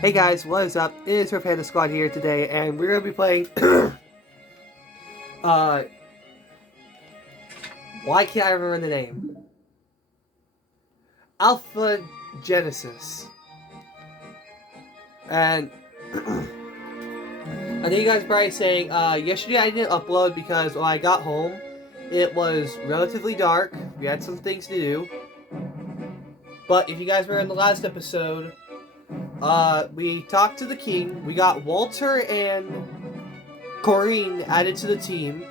Hey guys, what is up? It is Panda Squad here today, and we're gonna be playing. uh, why can't I remember the name? Alpha Genesis. And I know you guys are probably saying, yesterday I didn't upload because when I got home, it was relatively dark. We had some things to do. But if you guys were in the last episode, we talked to the king. We got Walter and Corrine added to the team.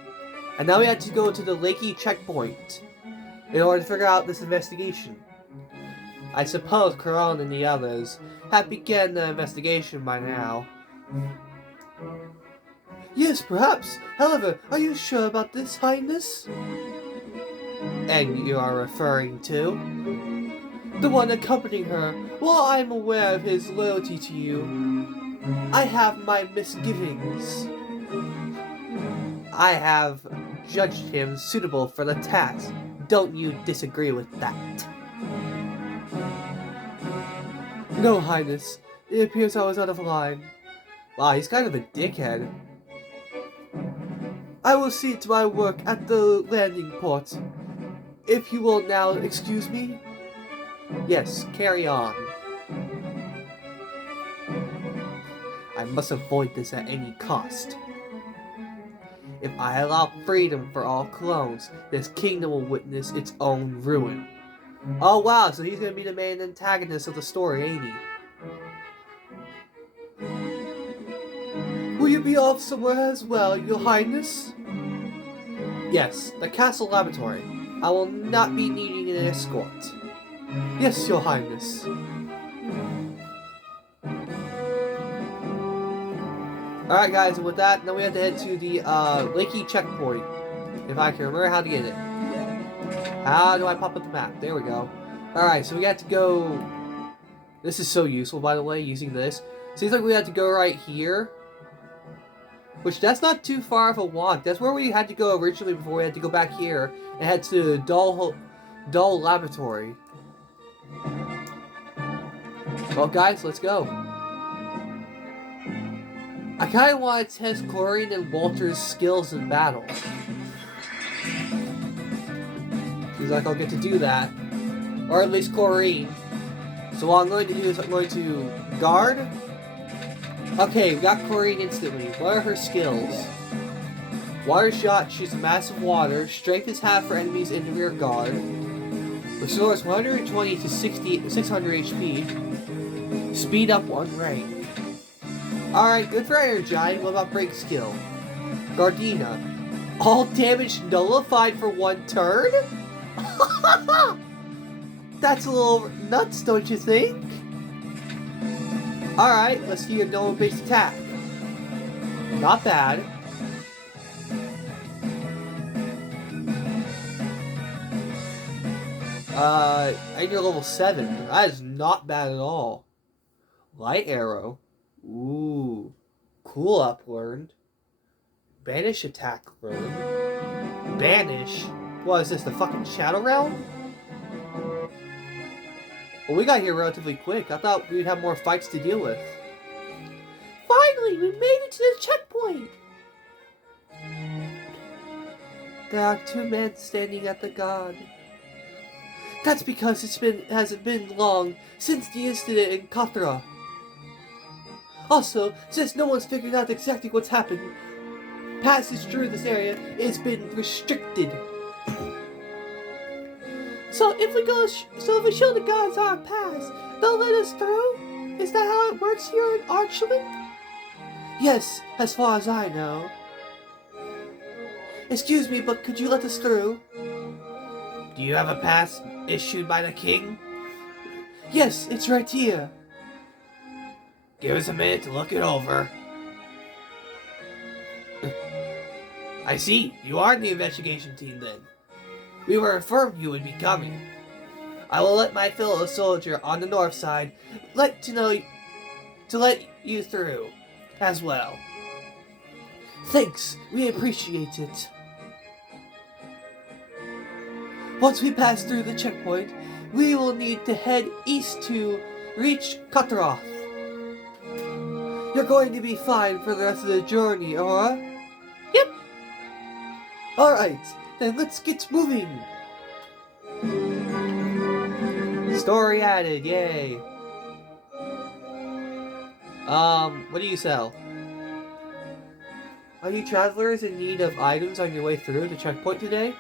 And now we have to go to the Lakey checkpoint in order to figure out this investigation. I suppose Coron and the others have begun the investigation by now. Yes, perhaps. However, are you sure about this, Highness? And you are referring to? The one accompanying her. While I am aware of his loyalty to you, I have my misgivings. I have judged him suitable for the task. Don't you disagree with that? No, Highness. It appears I was out of line. Wow, he's kind of a dickhead. I will see to my work at the landing port. If you will now excuse me? Yes, carry on. I must avoid this at any cost. If I allow freedom for all clones, this kingdom will witness its own ruin. Oh wow, so he's gonna be the main antagonist of the story, ain't he? Will you be off somewhere as well, Your Highness? Yes, the castle laboratory. I will not be needing an escort. Yes, Your Highness. Alright guys, and with that, now we have to head to the Lakey checkpoint. If I can remember how to get it. How do I pop up the map? There we go. Alright, so we got to go... This is so useful, by the way, using this. Seems like we had to go right here. Which, that's not too far of a walk. That's where we had to go originally before we had to go back here and head to Dull Laboratory. Well, guys, let's go. I kind of want to test Corrine and Walter's skills in battle. Seems like I'll get to do that. Or at least Corrine. So what I'm going to do is I'm going to guard. Okay, we got Corrine instantly. What are her skills? Water shot shoots massive water. Strength is half for enemies in the rear guard. Restores 120 to 600 HP. Speed up 1 rank. Alright, good for Energize. What about break skill? Gardena. All damage nullified for 1 turn? That's a little nuts, don't you think? Alright, let's see a normal base attack. Not bad. And you're level 7. That is not bad at all. Light arrow. Ooh. Cool up learned. Banish attack learned. Banish? What is this, the fucking Shadow Realm? Well, we got here relatively quick. I thought we'd have more fights to deal with. Finally, we made it to the checkpoint! There are 2 men standing at the guard. That's because hasn't been long since the incident in Kathra. Also, since no one's figured out exactly what's happened, passage through this area has been restricted. So if we show the guards our pass, they'll let us through? Is that how it works here in Archland? Yes, as far as I know. Excuse me, but could you let us through? Do you have a pass issued by the king? Yes, it's right here. Give us a minute to look it over. I see, you are in the investigation team then. We were informed you would be coming. I will let my fellow soldier on the north side let you through as well. Thanks, we appreciate it. Once we pass through the checkpoint, we will need to head east to reach Katroth. You're going to be fine for the rest of the journey, Aura. Yep. Alright, then let's get moving. Story added, yay. What do you sell? Are you travelers in need of items on your way through the checkpoint today?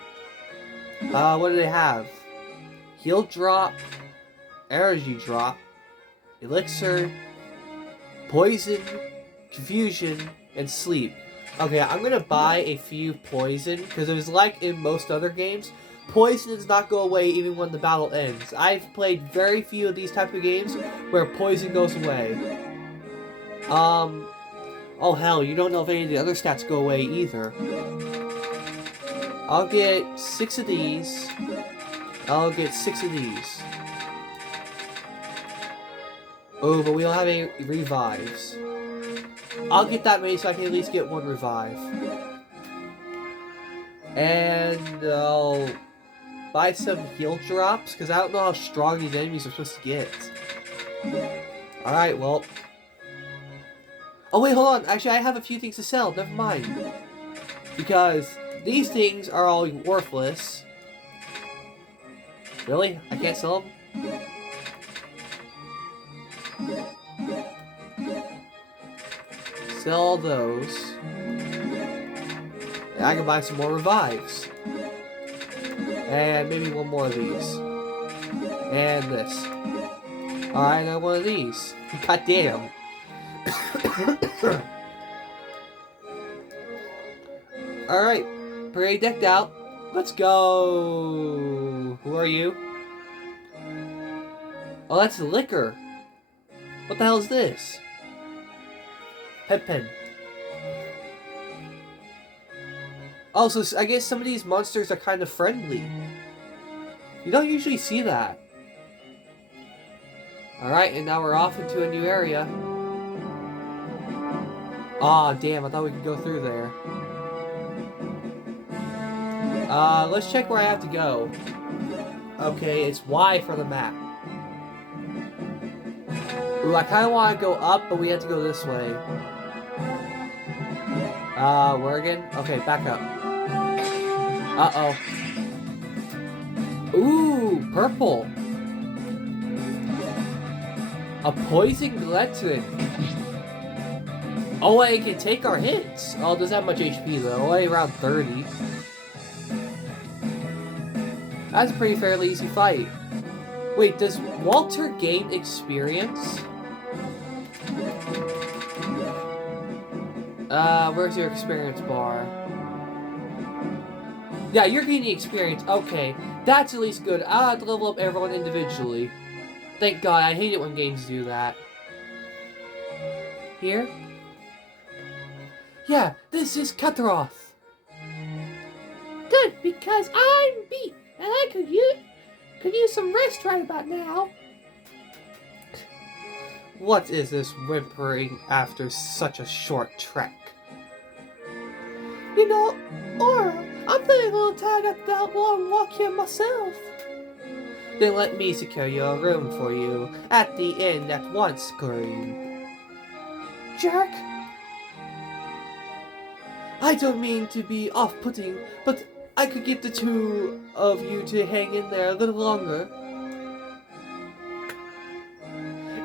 What do they have? Heal drop, energy drop, elixir, poison, confusion, and sleep. Okay, I'm gonna buy a few poison, because it was like in most other games, poison does not go away even when the battle ends. I've played very few of these type of games where poison goes away. Oh hell, you don't know if any of the other stats go away either. I'll get 6 of these. I'll get 6 of these. Oh, but we don't have any revives. I'll get that many so I can at least get 1 revive. And I'll buy some heal drops, because I don't know how strong these enemies are supposed to get. Alright, well. Oh wait, hold on. Actually, I have a few things to sell. Never mind. Because these things are all worthless. Really? I can't sell them? Sell those. And I can buy some more revives. And maybe 1 more of these. And this. Alright, another 1 of these. God damn. Alright, parade decked out. Let's go. Who are you? Oh, that's liquor. What the hell is this? Pet pen. Oh, so I guess some of these monsters are kind of friendly. You don't usually see that. Alright, and now we're off into a new area. Aw, damn, I thought we could go through there. Let's check where I have to go. Okay, it's Y for the map. Ooh, I kind of want to go up, but we have to go this way. Where again? Okay, back up. Uh-oh. Ooh, purple. A poison Gletrin. Oh, it can take our hits. Oh, it doesn't have much HP, though. Only around 30. That's a pretty fairly easy fight. Wait, does Walter gain experience? Where's your experience bar? Yeah, you're gaining experience. Okay, that's at least good. I'll have to level up everyone individually. Thank God, I hate it when games do that. Here? Yeah, this is Katheroth. Good, because I'm beat, and I could use some rest right about now. What is this whimpering after such a short trek? You know, Aura, I'm feeling a little tired after that long walk here myself. Then let me secure your room for you at the inn at once, Corinne. Jerk! I don't mean to be off-putting, but I could get the 2 of you to hang in there a little longer.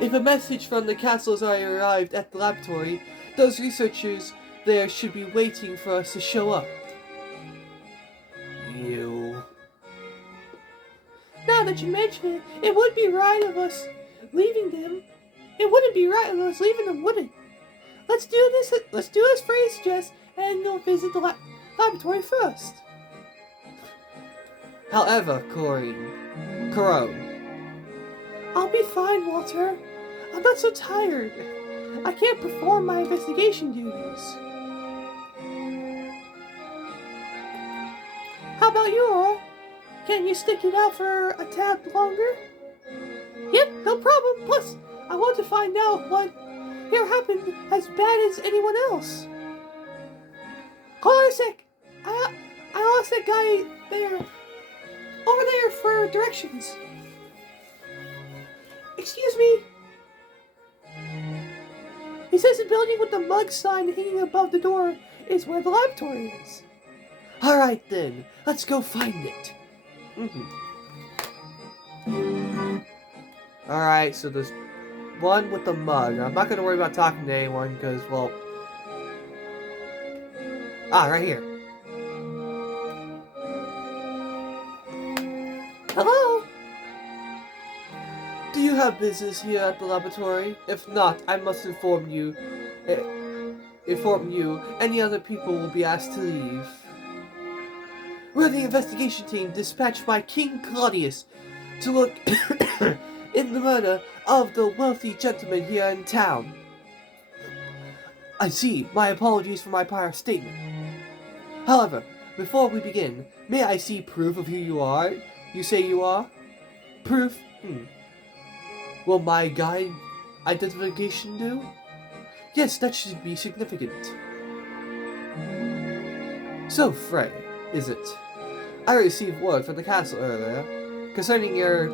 If a message from the castle has already arrived at the laboratory, those researchers there should be waiting for us to show up. You. Now that you mention it, it would be right of us leaving them. It wouldn't be right of us leaving them, would it? Let's do as Frey suggests, and we'll visit the laboratory first. However, Corone. I'll be fine, Walter. I'm not so tired. I can't perform my investigation duties. How about you, Aura? Can you stick it out for a tad longer? Yep, no problem. Plus, I want to find out what here happened as bad as anyone else. Hold on a sec. I asked that guy there, over there for directions. Excuse me? He says the building with the mug sign hanging above the door is where the laboratory is. Alright then, let's go find it. Alright, so there's one with the mug. I'm not going to worry about talking to anyone because, well... right here. Hello? Do you have business here at the laboratory? If not, I must inform you. Any other people will be asked to leave. We're the investigation team dispatched by King Claudius to look in the murder of the wealthy gentleman here in town. I see. My apologies for my prior statement. However, before we begin, may I see proof of who you are? You say you are? Proof? Will my guide identification do? Yes, that should be significant. So, Frey, is it? I received word from the castle earlier concerning your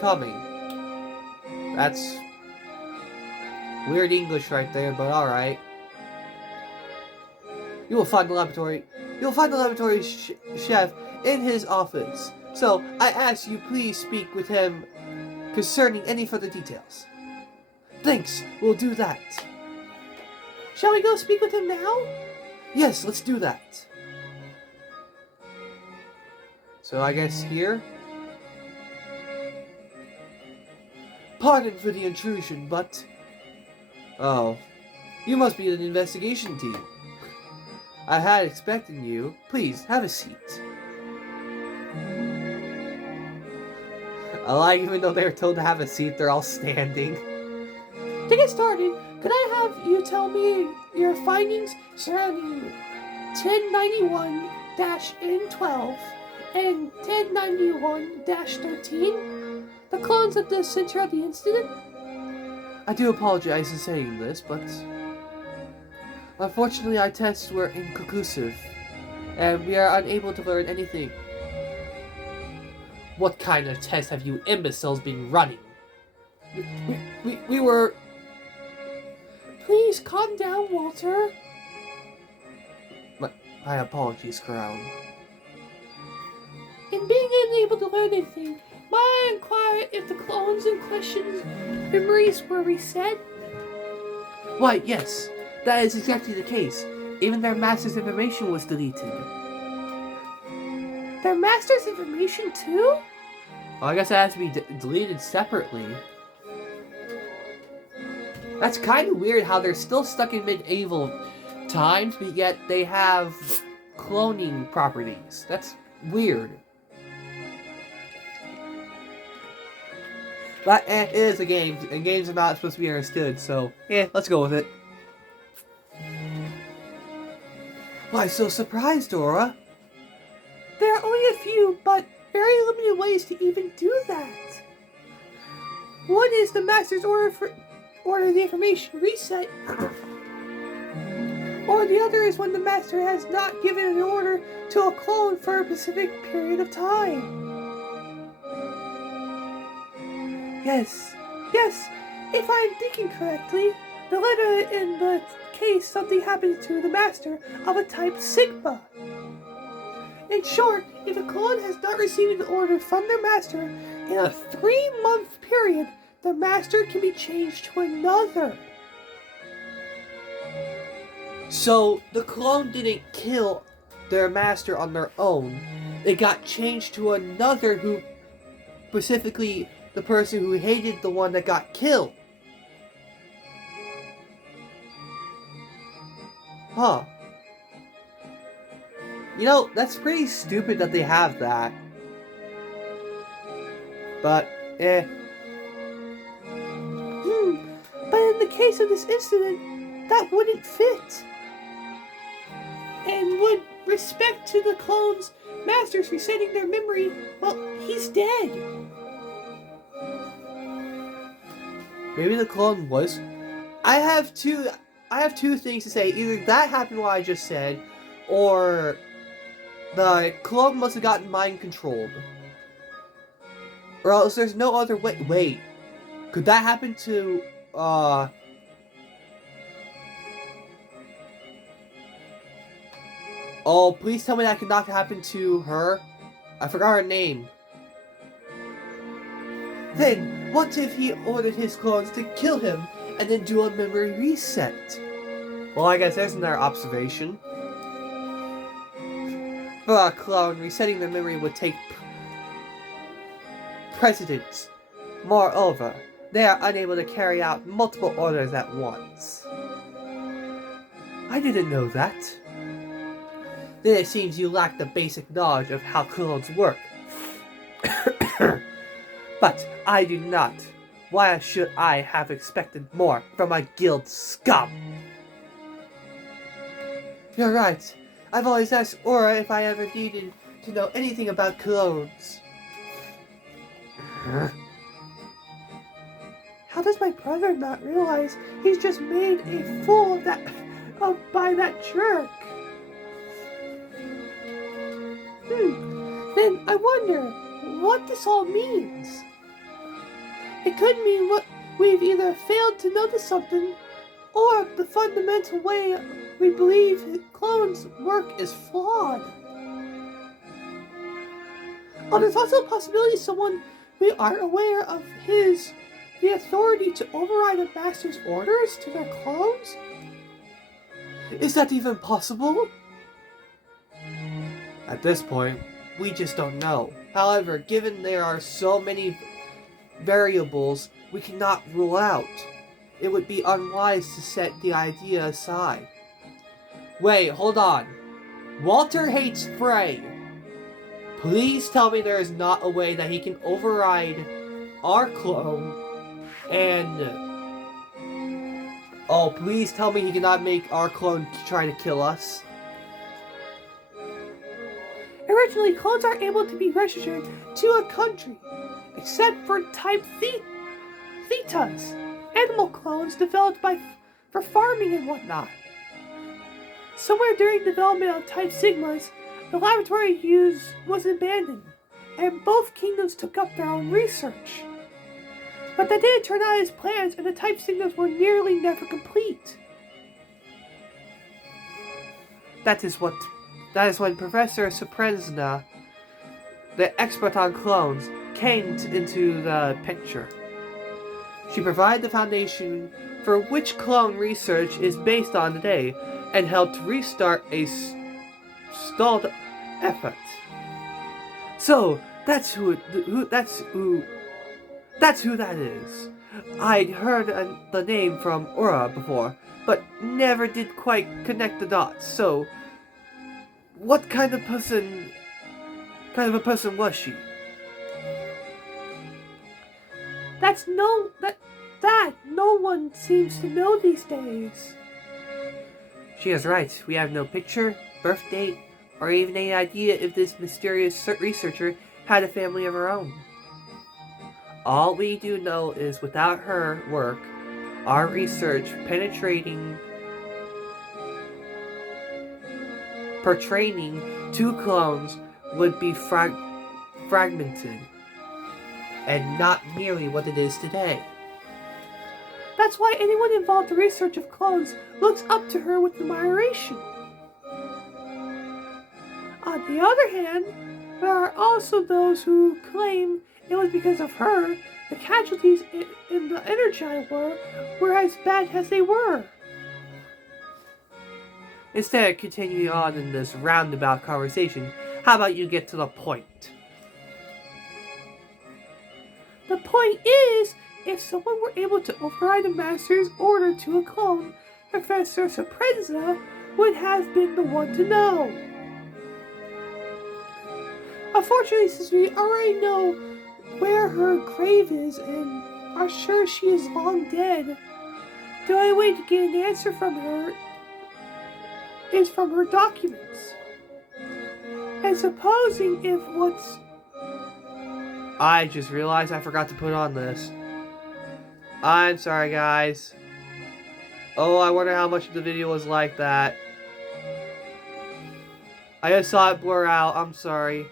coming. That's weird English right there, but alright. You'll find the laboratory chef in his office. So, I ask you please speak with him concerning any further details. Thanks, we'll do that. Shall we go speak with him now? Yes, let's do that. So I guess here? Pardon for the intrusion, but... Oh, you must be an investigation team. I had expected you. Please, have a seat. I like, even though they were told to have a seat, they're all standing. To get started, could I have you tell me your findings surrounding 1091-N12 and 1091-13, the clones at the center of the incident? I do apologize for saying this, but unfortunately our tests were inconclusive, and we are unable to learn anything. What kind of tests have you imbeciles been running? We were... Please calm down, Walter. My apologies, Crown. In being unable to learn anything, might I inquire if the clones in question's memories were reset? Why, yes. That is exactly the case. Even their master's information was deleted. Their master's information too? Well, I guess it has to be deleted separately. That's kind of weird how they're still stuck in medieval times, but yet they have cloning properties. That's weird. But it is a game, and games are not supposed to be understood, so let's go with it. Why so surprised, Dora? There are only a few, but very limited ways to even do that. One is the master's order the information reset, or the other is when the master has not given an order to a clone for a specific period of time. Yes, if I'm thinking correctly, the letter in the case something happened to the master of a type Sigma. In short, if a clone has not received an order from their master in a 3-month period, the master can be changed to another. So, the clone didn't kill their master on their own. It got changed to another who, specifically the person who hated the one that got killed. Huh. You know, that's pretty stupid that they have that. But, But in the case of this incident, that wouldn't fit. And would respect to the clone's masters resetting their memory, well, he's dead. Maybe the clone was. I have two things to say. Either that happened what I just said, or the clone must have gotten mind controlled. Or else there's no other way. Wait. Could that happen to Oh, please tell me that could not happen to her. I forgot her name. Then, what if he ordered his clones to kill him and then do a memory reset? Well, I guess there's another observation. For a clone, resetting their memory would take precedence. Moreover, they are unable to carry out multiple orders at once. I didn't know that. Then it seems you lack the basic knowledge of how clones work. But I do not. Why should I have expected more from a guild scum? You're right. I've always asked Aura if I ever needed to know anything about clones. How does my brother not realize he's just made a fool by that jerk? Then I wonder what this all means. It could mean what we've either failed to notice something, or the fundamental way we believe clones work is flawed. Oh, there's also a possibility someone we aren't aware of the authority to override a master's orders to their clones? Is that even possible? At this point, we just don't know. However, given there are so many variables we cannot rule out, it would be unwise to set the idea aside. Wait, hold on. Walter hates Frey. Please tell me there is not a way that he can override our clone and... Oh, please tell me he cannot make our clone try to kill us. Originally, clones are able to be registered to a country, except for type Thetas, animal clones developed for farming and whatnot. Somewhere during development of type Sigmas, the laboratory used was abandoned, and both kingdoms took up their own research. But that didn't turn out as planned, and the type Sigmas were nearly never complete. That is when Professor Surprensna, the expert on clones, came into the picture. She provided the foundation for which clone research is based on today, and helped restart a stalled effort. So that's who that is. I'd heard the name from Aura before, but never did quite connect the dots. So, what kind of a person was she? That no one seems to know these days. She is right. We have no picture, birth date, or even any idea if this mysterious researcher had a family of her own. All we do know is without her work, our research pertaining to clones would be fragmented, and not nearly what it is today. That's why anyone involved in the research of clones looks up to her with admiration. On the other hand, there are also those who claim it was because of her the casualties in the Energy were as bad as they were. Instead of continuing on in this roundabout conversation, how about you get to the point? The point is, if someone were able to override a master's order to a clone, Professor Surprensna would have been the one to know. Unfortunately, since we already know where her grave is and are sure she is long dead, the only way to get an answer from her is from her documents. And supposing if what's... I just realized I forgot to put on this. I'm sorry, guys. Oh, I wonder how much of the video was like that. I just saw it blur out. I'm sorry.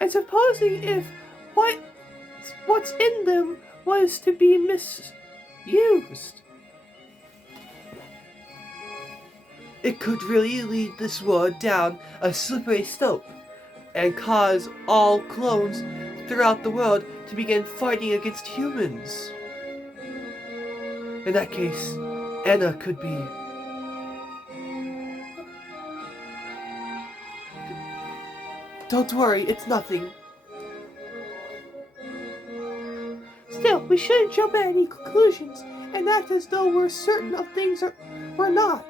And supposing if what's in them was to be misused, it could really lead this world down a slippery slope and cause all clones throughout the world to begin fighting against humans. In that case, Anna could be... Don't worry, it's nothing. Still, we shouldn't jump at any conclusions and act as though we're certain of things we're not.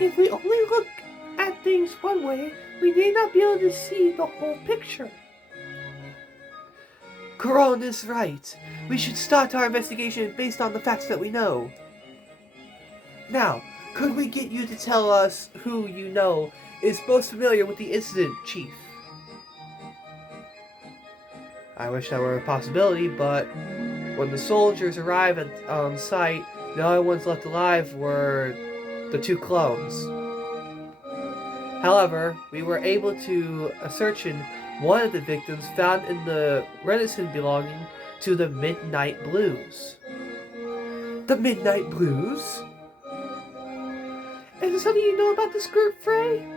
If we only look at things one way, we may not be able to see the whole picture. Coron is right. We should start our investigation based on the facts that we know. Now, could we get you to tell us who you know is most familiar with the incident, Chief? I wish that were a possibility, but when the soldiers arrived on site, the only ones left alive were the 2 clones. However, we were able to ascertain one of the victims found in the reticent belonging to the Midnight Blues. The Midnight Blues? Is there something you know about this group, Frey?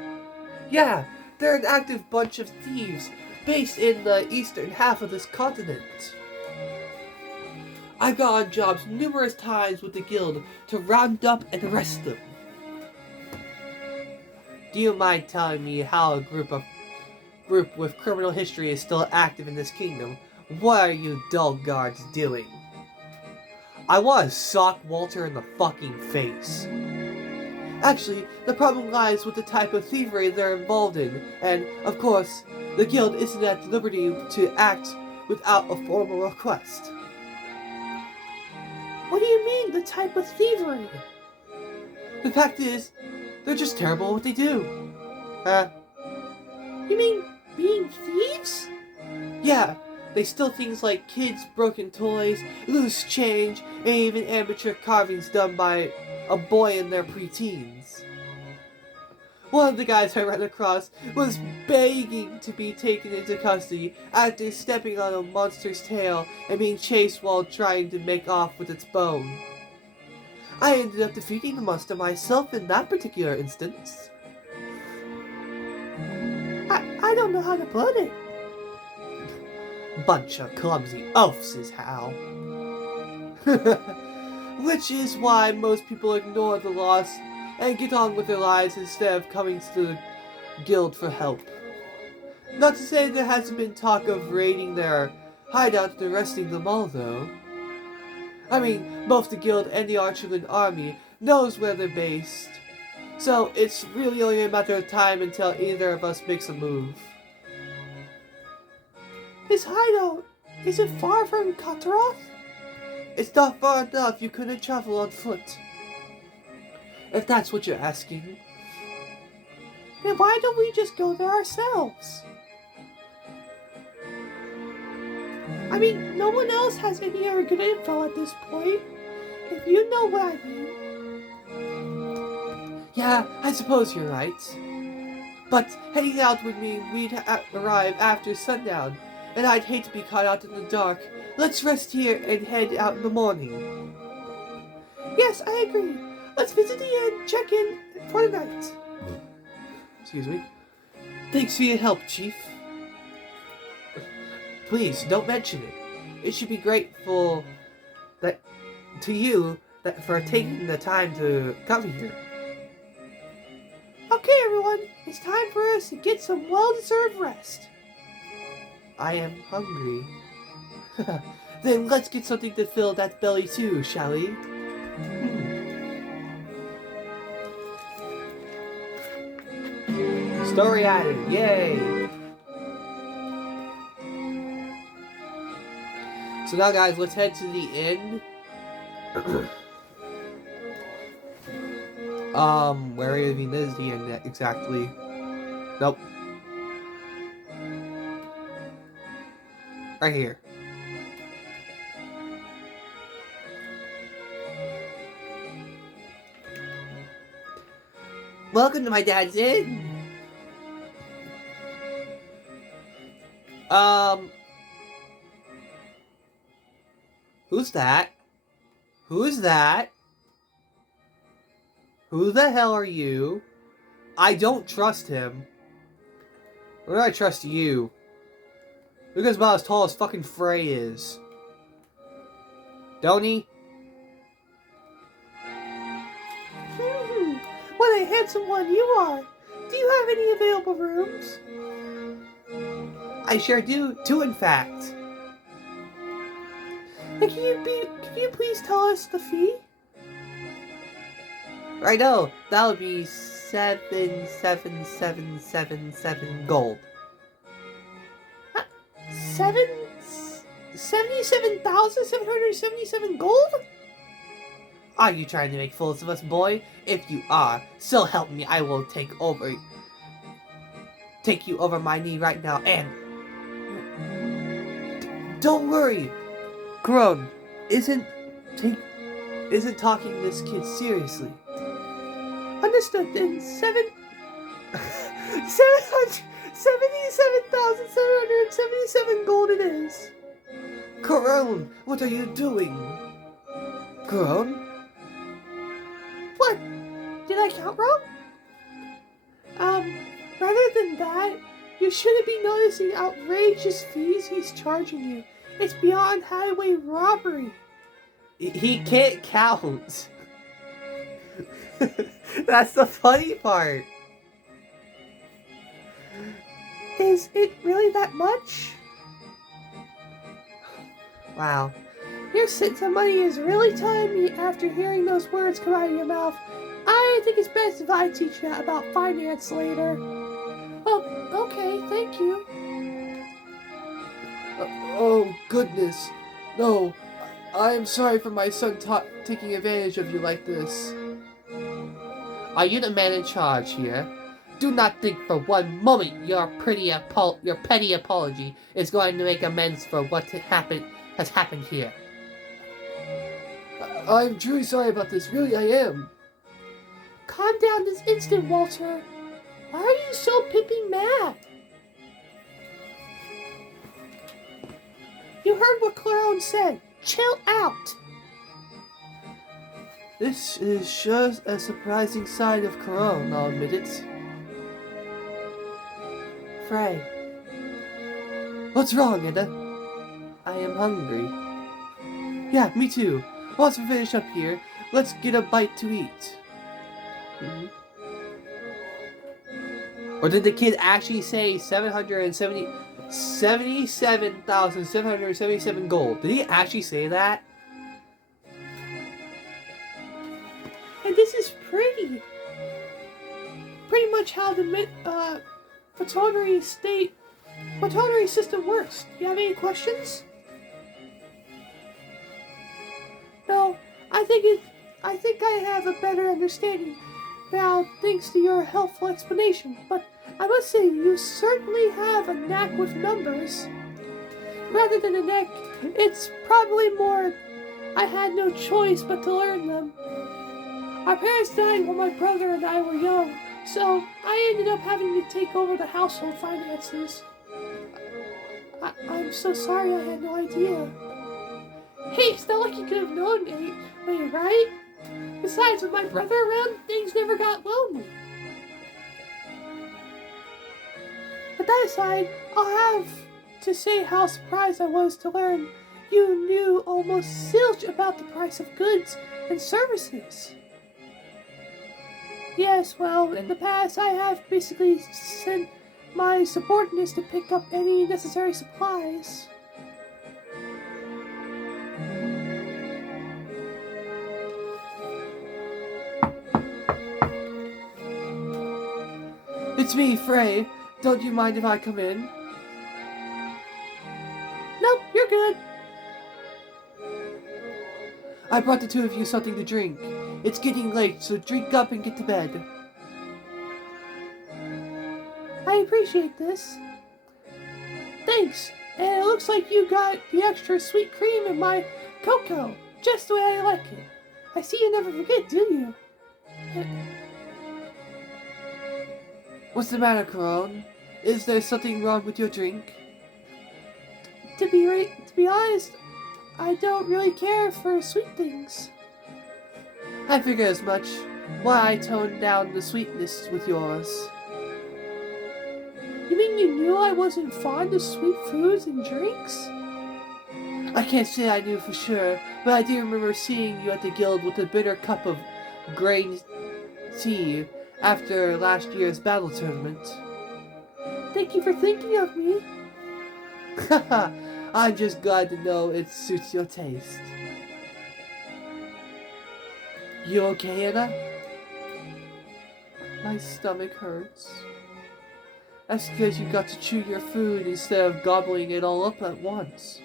Yeah, they're an active bunch of thieves based in the eastern half of this continent. I've got on jobs numerous times with the guild to round up and arrest them. Do you mind telling me how a group with criminal history is still active in this kingdom? What are you dull guards doing? I want to sock Walter in the fucking face. Actually, the problem lies with the type of thievery they're involved in, and, of course, the guild isn't at liberty to act without a formal request. What do you mean, the type of thievery? The fact is, they're just terrible at what they do. You mean being thieves? Yeah, they steal things like kids' broken toys, loose change, and even amateur carvings done by a boy in their preteens. One of the guys I ran across was begging to be taken into custody after stepping on a monster's tail and being chased while trying to make off with its bone. I ended up defeating the monster myself in that particular instance. I don't know how to put it. Bunch of clumsy oafs is how. Which is why most people ignore the loss and get on with their lives instead of coming to the guild for help. Not to say there hasn't been talk of raiding their hideout and arresting them all, though. I mean, both the guild and the Archerland army knows where they're based, so it's really only a matter of time until either of us makes a move. This hideout, is it far from Kataroth? It's not far enough you couldn't travel on foot. If that's what you're asking. Then why don't we just go there ourselves? I mean, no one else has any other good info at this point, if you know what I mean. Yeah, I suppose you're right. But heading out would mean we'd arrive after sundown, and I'd hate to be caught out in the dark. Let's rest here and head out in the morning. Yes, I agree. Let's visit the inn, check in for the night. Excuse me. Thanks for your help, Chief. Please, don't mention it. It should be grateful to you for taking the time to come here. Okay, everyone. It's time for us to get some well-deserved rest. I am hungry. Then let's get something to fill that belly too, shall we? Story added, yay! So now guys, let's head to the inn. Where even is the inn exactly? Nope. Right here. Welcome to my dad's inn. Who's that? Who is that? Who the hell are you? I don't trust him. Where do I trust you? Look about as tall as fucking Frey is. Don't he? What a handsome one you are. Do you have any available rooms? I sure do, too, in fact. And can you please tell us the fee? Right now, that would be 7777 gold. 77,777 gold? Are you trying to make fools of us, boy? If you are, so help me, I will take you over my knee right now, and don't worry, Crone isn't talking this kid seriously. Understood. Then 77,777 gold it is. Crone, what are you doing? Crone? What? Did I count wrong? Rather than that, you shouldn't be noticing outrageous fees he's charging you. It's beyond highway robbery. He can't count. That's the funny part. Is it really that much? Wow. Your sense of money is really telling me after hearing those words come out of your mouth. I think it's best if I teach you about finance later. Well, okay, thank you. Oh, goodness. No, I'm sorry for my son taking advantage of you like this. Are you the man in charge here? Do not think for one moment your petty apology is going to make amends for what has happened here. I'm truly sorry about this. Really, I am. Calm down this instant, Walter. Why are you so pipping mad? You heard what Crone said. Chill out. This is just a surprising side of Crone, I'll admit it. Frey. What's wrong, Edda? I am hungry. Yeah, me too. Once we finish up here, let's get a bite to eat. Mm-hmm. Or did the kid actually say 77,777 gold? Did he actually say that? And this is pretty much how the photonery system works. Do you have any questions? No, I think I have a better understanding now thanks to your helpful explanation, but I must say you certainly have a knack with numbers. Rather than a knack, it's probably more I had no choice but to learn them. Our parents died when my brother and I were young, so I ended up having to take over the household finances. I'm so sorry I had no idea. Hey, it's not like you could have known me, right? Besides, with my brother around, things never got lonely. But that aside, I'll have to say how surprised I was to learn you knew almost zilch about the price of goods and services. Yes, well, in the past I have basically sent my subordinates to pick up any necessary supplies. It's me, Frey. Don't you mind if I come in? Nope, you're good. I brought the two of you something to drink. It's getting late, so drink up and get to bed. I appreciate this. Thanks. And it looks like you got the extra sweet cream in my cocoa, just the way I like it. I see you never forget, do you? What's the matter, Crone? Is there something wrong with your drink? To be honest, I don't really care for sweet things. I figure as much. why I toned down the sweetness with yours. You mean you knew I wasn't fond of sweet foods and drinks? I can't say I knew for sure, but I do remember seeing you at the guild with a bitter cup of grain tea after last year's battle tournament. Thank you for thinking of me. I'm just glad to know it suits your taste. You okay, Anna? My stomach hurts. That's because you got to chew your food instead of gobbling it all up at once.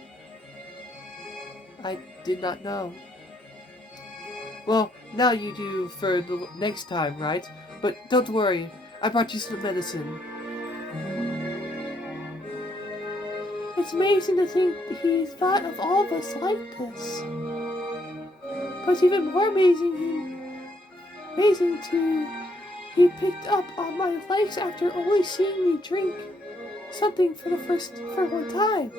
I did not know. Well, now you do for the next time, right? But don't worry, I brought you some medicine. It's amazing to think he thought of all of us like this. But it's even more amazing he picked up on my likes after only seeing me drink something for one time.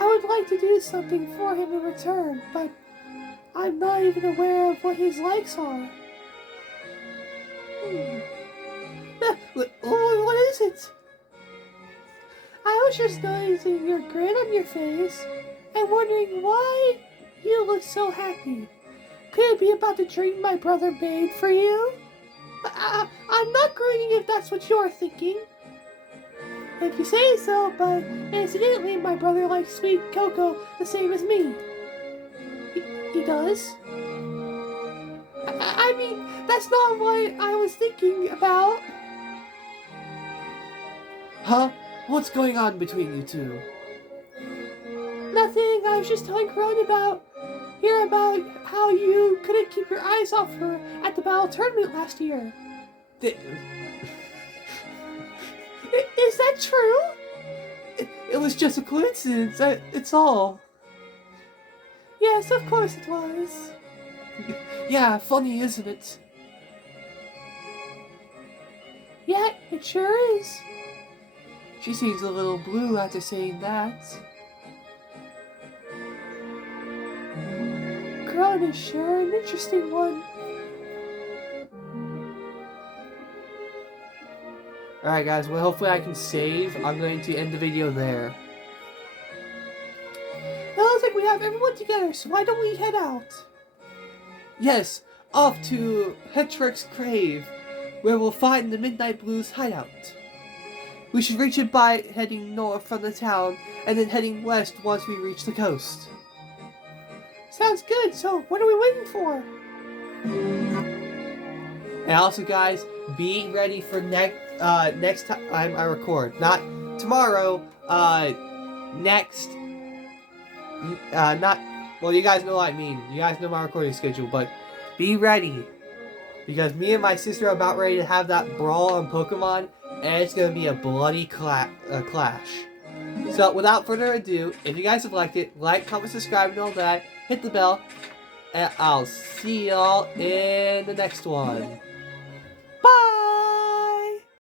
I would like to do something for him in return, but I'm not even aware of what his likes are. What is it? I was just noticing your grin on your face and wondering why you look so happy. Could it be about the drink my brother made for you? I'm not grinning if that's what you're thinking. If you say so, but incidentally, my brother likes sweet cocoa the same as me. He does? I mean, that's not what I was thinking about. Huh? What's going on between you two? Nothing, I was just telling Crone about how you couldn't keep your eyes off her at the battle tournament last year. Is that true? It was just a coincidence, it's all. Yes, of course it was. Yeah, funny, isn't it? Yeah, it sure is. She seems a little blue after saying that. Crone is sure an interesting one. Alright guys, well hopefully I can save. I'm going to end the video there. It looks like we have everyone together, so why don't we head out? Yes, off to Hetrix Crave, where we'll find the Midnight Blues hideout. We should reach it by heading north from the town, and then heading west once we reach the coast. Sounds good, so what are we waiting for? And also guys, be ready for next time I record. Not tomorrow, next, well you guys know what I mean. You guys know my recording schedule, but be ready. Because me and my sister are about ready to have that brawl on Pokemon, and it's going to be a bloody clash. So without further ado, if you guys have liked it, like, comment, subscribe, and all that, hit the bell, and I'll see y'all in the next one. Bye!